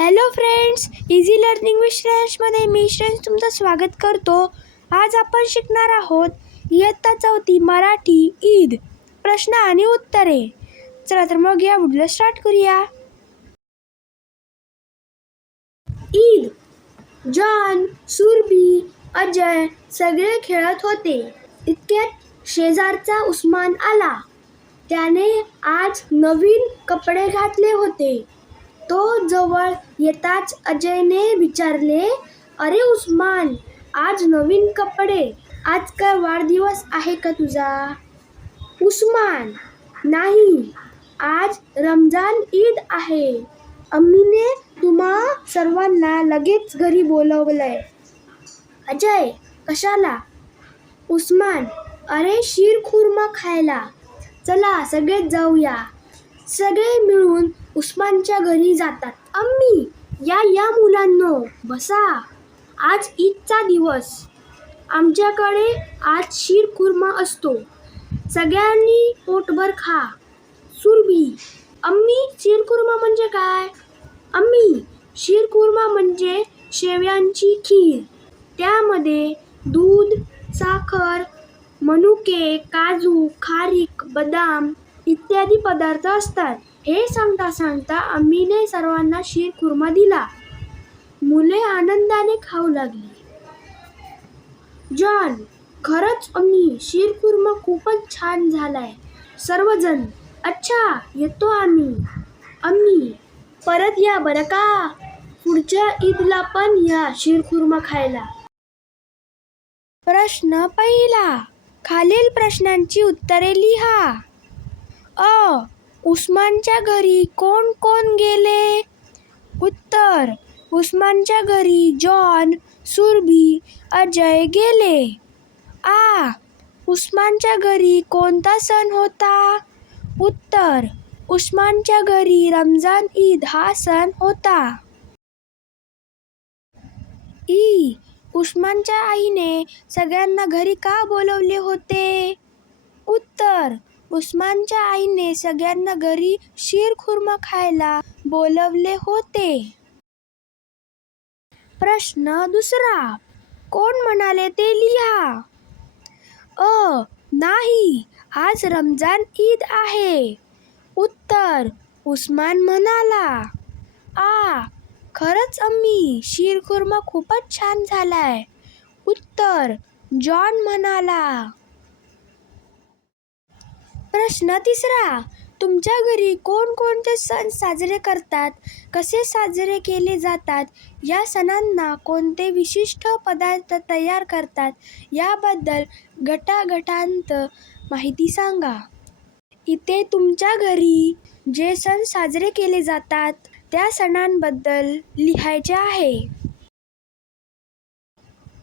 Hello friends, easy learning with श्रेयसमध्ये मी श्रेयस तुमचं स्वागत करतो. आज आपण शिकणार आहोत इयत्ता 4 मराठी ईद प्रश्न आणि उत्तरे. चला तर मग या व्हिडिओला स्टार्ट करूया. ईद. जॉन, सुरभी, अजय सगळे खेळत होते. इतक्यात शेजारचा उस्मान आला. त्याने आज नवीन कपडे घातले होते. तो जवळ येताच अजयने विचारले, "अरे उस्मान, आज नवीन कपडे, आज काय वाढदिवस आहे का तुझा?" उस्मान: "नाही, आज रमजान ईद आहे. अम्मीने तुम्हा सर्वांना लगेच घरी बोलवलंय." अजय: "कशाला?" उस्मान: "अरे शीरखुर्मा खायला. चला सगळेच जाऊया." सगळे मिळून उस्मानच्या घरी जातात. "अम्मी, या मुलांनो, बसा. आज ईदचा दिवस. आमच्याकडे आज शीरखुर्मा असतो. सगळ्यांनी पोटभर खा." सुरभी: "अम्मी, शीरखुर्मा म्हणजे काय?" "अम्मी, शीरखुर्मा म्हणजे शेवयांची खीर. त्यामध्ये दूध, साखर, मनुके, काजू, खारीक, बदाम इत्यादी पदार्थ असतात." हे सांगता अम्मीने सर्वांना शीरखुर्मा दिला. मुले आनंदाने खाऊ लागली. जॉन: "खरंच अम्मी, शीरखुर्मा खूपच छान झालाय." सर्वजण: "अच्छा, येतो आम्ही." "अम्मी, परत या बरं का. पुढच्या ईदला पण या शीरखुर्मा खायला." प्रश्न पहिला. खालील प्रश्नांची उत्तरे लिहा. अ. उस्मानच्या घरी कोण कोण गेले? उत्तर: उस्मानच्या घरी जॉन, सुरभी, अजय गेले. आ. उस्मानच्या घरी कोणता सण होता? उत्तर: उस्मानच्या घरी रमजान ईद हा सण होता. ई. उस्मानच्या आईने सगळ्यांना घरी का बोलवले होते? उत्तर: उस्मानच्या आईने सगळ्यांना घरी शीरखुर्मा खायला बोलवले होते. प्रश्न दुसरा. कोण म्हणाले ते लिहा. अ. नाही, आज रमजान ईद आहे. उत्तर: उस्मान म्हणाला. आ. खरंच अम्मी, शीरखुर्मा खूपच छान झालाय. उत्तर: जॉन म्हणाला. प्रश्न तिसरा. तुमच्या घरी कोणकोणते सण साजरे करतात? कसे साजरे केले जातात? या सणांना कोणते विशिष्ट पदार्थ तयार करतात? याबद्दल गटागटांत माहिती सांगा. इथे तुमच्या घरी जे सण साजरे केले जातात त्या सणांबद्दल लिहायचे आहे.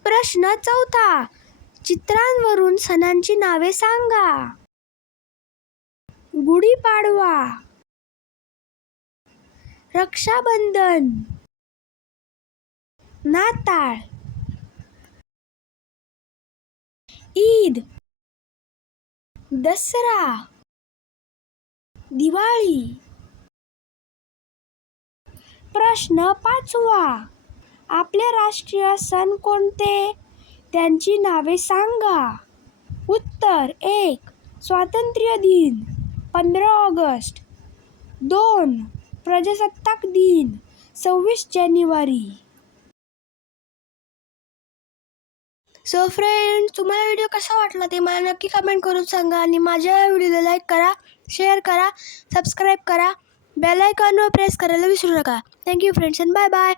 प्रश्न चौथा. चित्रांवरून सणांची नावे सांगा. गुढीपाडवा, रक्षाबंधन, नाताळ, ईद, दसरा, दिवाळी. प्रश्न पाचवा. आपले राष्ट्रीय सण कोणते? त्यांची नावे सांगा. उत्तर: 1. स्वातंत्र्य दिन 15 ऑगस्ट. 2. प्रजासत्ताक दिन 26 जानेवारी. सो फ्रेंड्स, तुम्हाला व्हिडिओ कसा वाटला ते मला नक्की कमेंट करून सांगा. आणि माझ्या व्हिडिओला लाईक करा, शेअर करा, सबस्क्राईब करा, बेल आयकॉनवर प्रेस करायला विसरू नका. Thank you friends and bye bye.